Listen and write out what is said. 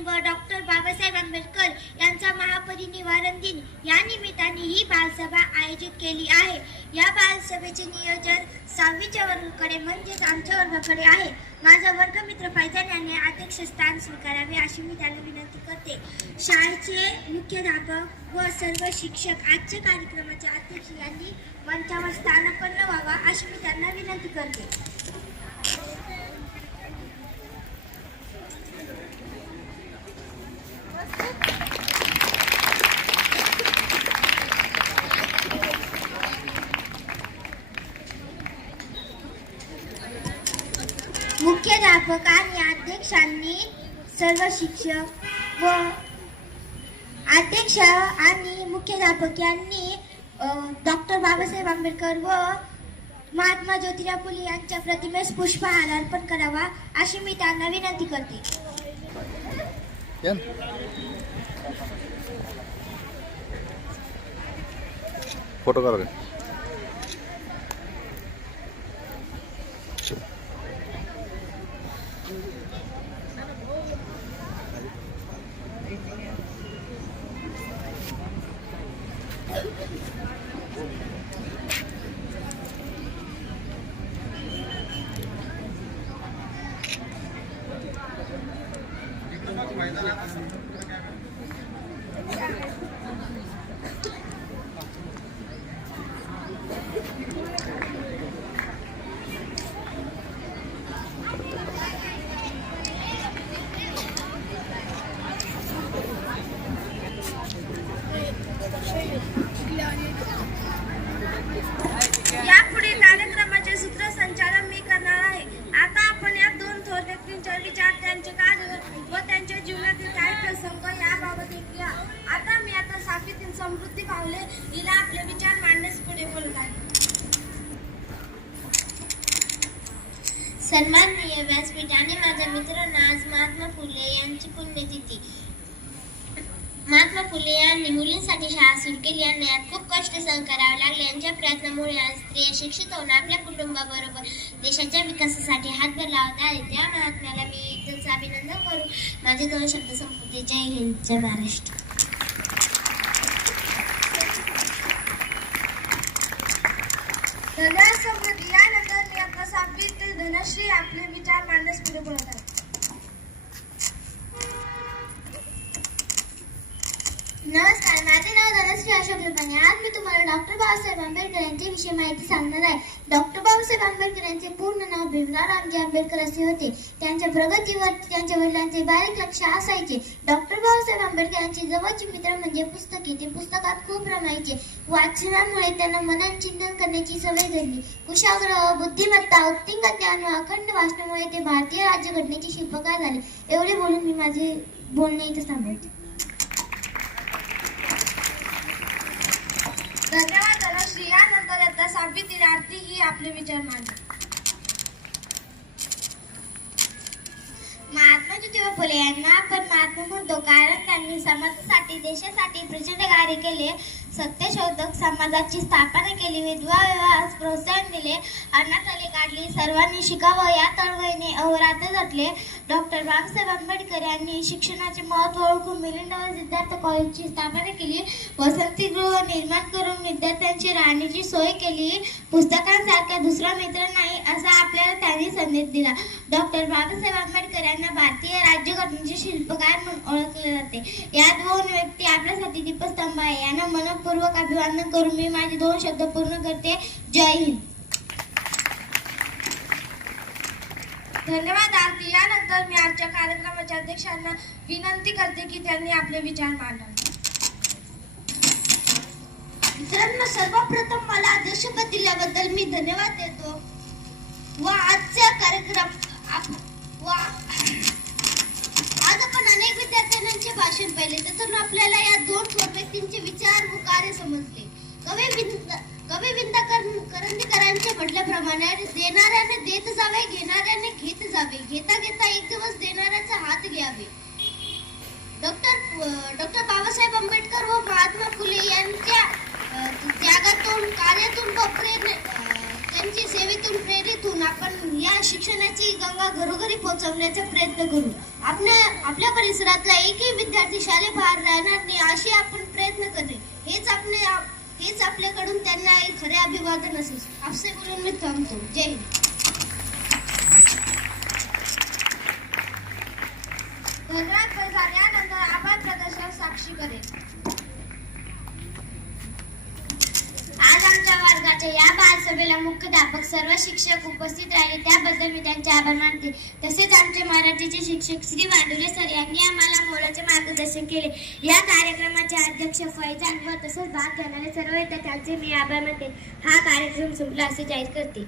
दिन व डॉक्टर बाबासाहेब आंबेडकर यांचा महापरिनिर्वाण दिन या निमित्ताने ही बालसभा आयोजित केली आहे। या बालसभेचे नियोजन 6वीच्या वर्गाकडे म्हणजेच आमच्या वर्गाकडे आहे। माझा वर्गमित्र फैजान यांनी अध्यक्षस्थान स्वीकारावे अशी मी त्यांना विनंती करते। शाळेचे मुख्याध्यापक व सर्व शिक्षक आजच्या कार्यक्रमाचे अध्यक्ष यांनी मंचावर स्थानापन्न व्हावा अशी मी त्यांना विनंती करते। मुख्याध्यापक आणि अध्यक्षांनी सर्व शिक्षक व अध्यक्ष आणि मुख्याध्यापक यांनी डॉक्टर बाबासाहेब आंबेडकर व महात्मा ज्योतिराव फुले यांच्या प्रतिमेस पुष्पहार अर्पण करावा अशी मी त्यांना विनंती करते। फोटो करा। यापुढे कार्यक्रमाचे सूत्रसंचालन मी करणार आहे। आता आपण या दोन थोर व्यक्तींचे विचार, त्यांचे कार्य व त्यांच्या जीवनातील काही प्रसंग याबाबत ऐकूया। आता 7वीतील समृद्धी पावले हिला आपले विचार मांडण्यास पुढे बोलत आहे। सन्माननीय व्यासपीठ आणि माझ्या मित्रांना, आज महात्मा फुले यांची पुण्यतिथी। महात्मा फुले यांनी मुलींसाठी शाळा सुरू केली आणि यात खूप कष्ट सहन करावे लागले। यांच्या प्रयत्नामुळे आज स्त्रिया शिक्षित होऊन आपल्या कुटुंबाबरोबर देशाच्या विकासासाठी हातभार लावत आहेत। त्या महात्म्याला मी त्यांचं अभिनंदन करून माझे 2 शब्द संपवते। जय हिंद, जय महाराष्ट्र। धन्यवाद समृद्धी। यानंतर मी आता 7वीतील धनश्री आपले विचार मांडण्यास पुढे बोलत आहे। नमस्कार, माझे नाव धनश्री अशोक लुबाणे। आज मी तुम्हाला डॉक्टर बाबासाहेब आंबेडकर यांच्याविषयी माहिती सांगणार आहे। डॉक्टर बाबासाहेब आंबेडकर यांचे पूर्ण नाव भीमराव रामजी आंबेडकर असे होते। त्यांच्या प्रगतीवर त्यांच्या वडिलांचे बारीक लक्ष असायचे। डॉक्टर बाबासाहेब आंबेडकर यांचे जवळचे मित्र म्हणजे पुस्तके। ते पुस्तकात खूप रमायचे। वाचनामुळे त्यांना मनात चिंतन करण्याची सवय झाली। कुशाग्र, बुद्धिमत्ता, उत्तुंग ज्ञान व अखंड वाचनामुळे ते भारतीय राज्यघटनेचे शिल्पकार झाले। एवढे बोलून मी माझे बोलणे इथे थांबवते। धन्यवाद धनश्री। यानंतर आता 7वीतील आरती ही आपले विचार मांडते। महात्मा ज्योतिराव फुले यांना आपण महात्मा म्हणतो कारण त्यांनी समाजासाठी, देशासाठी प्रचंड कार्य केले। सत्यशोधक समाजाची स्थापना केली, विधवा विवाहास प्रोत्साहन दिले, अनाथालय काढली, सर्वांनी शिकावं या चळवळीने अहोरात्र झटले। डॉक्टर बाबासाहेब आंबेडकर यांनी शिक्षणाचे महत्त्व ओळखून मिलिंद विद्यार्थी कॉलेजची स्थापना केली, वसतिगृह निर्माण करून विद्यार्थ्यांची राहण्याची सोय केली। पुस्तकांसारखा दुसरा मित्र नाही असा आपल्याला त्यांनी संदेश दिला। डॉक्टर बाबासाहेब आंबेडकर यांना भारतीय राज्यघटनेचे शिल्पकार म्हणून ओळखले जाते। या 2 व्यक्ती आपल्यासाठी दीपस्तंभ आहे। यांना मनपूर्वक अभिवादन करून मी माझे 2 शब्द पूर्ण करते। जय हिंद। धन्यवाद आरती। यानंतर मी आजच्या कार्यक्रमाच्या अध्यक्षांना विनंती करते की त्यांनी आपले विचार मांडावे। मित्रांनो, सर्वप्रथम मला अध्यक्षपद दिल्याबद्दल मी धन्यवाद देतो व आजचा कार्यक्रम आज आपण अनेक विद्यार्थ्यांचे भाषण पाहिले, त्यातून आपल्याला या 2 थोर व्यक्तींचे विचार व कार्य समजले। कवी विंदा करंदीकरांच्या म्हटल्याप्रमाणे देणाऱ्याने देत जावे, घेणाऱ्याने घेत जावे, घेता घेता एक दिवस देणाऱ्याचा हात घ्यावे। डॉक्टर बाबासाहेब आंबेडकर व महात्मा फुले यांच्या त्यागातून, कार्यातून व त्यांची सेवेतून प्रेरित होऊन आपण या शिक्षणाची गंगा घरोघरी पोहोचवण्याचा प्रयत्न करू. आपल्या परिसरातला एकही विद्यार्थी शाळेबाहेर राहणार नाही अशी आपण प्रयत्न करणे हेच आपल्याकडून त्यांना एक खरे अभिवादन असेल. असे बोलून मी थांबतो. जय हिंद. धन्यवाद. झाल्यानंतर आभार प्रदर्शन साक्षी करेल. आज आमच्या वर्गाच्या या बालसभेला मुख्याध्यापक सर्व शिक्षक उपस्थित राहिले त्याबद्दल मी त्यांचे आभार मानते. तसेच आमचे मराठीचे शिक्षक श्री वाडुले सर यांनी आम्हाला मोलाचे मार्गदर्शन केले. या कार्यक्रमाचे अध्यक्ष फैजान व तसेच भाग घेणारे सर्व विद्यार्थ्यांचे मी आभार मानते. हा कार्यक्रम संपला असे जाहीर करते.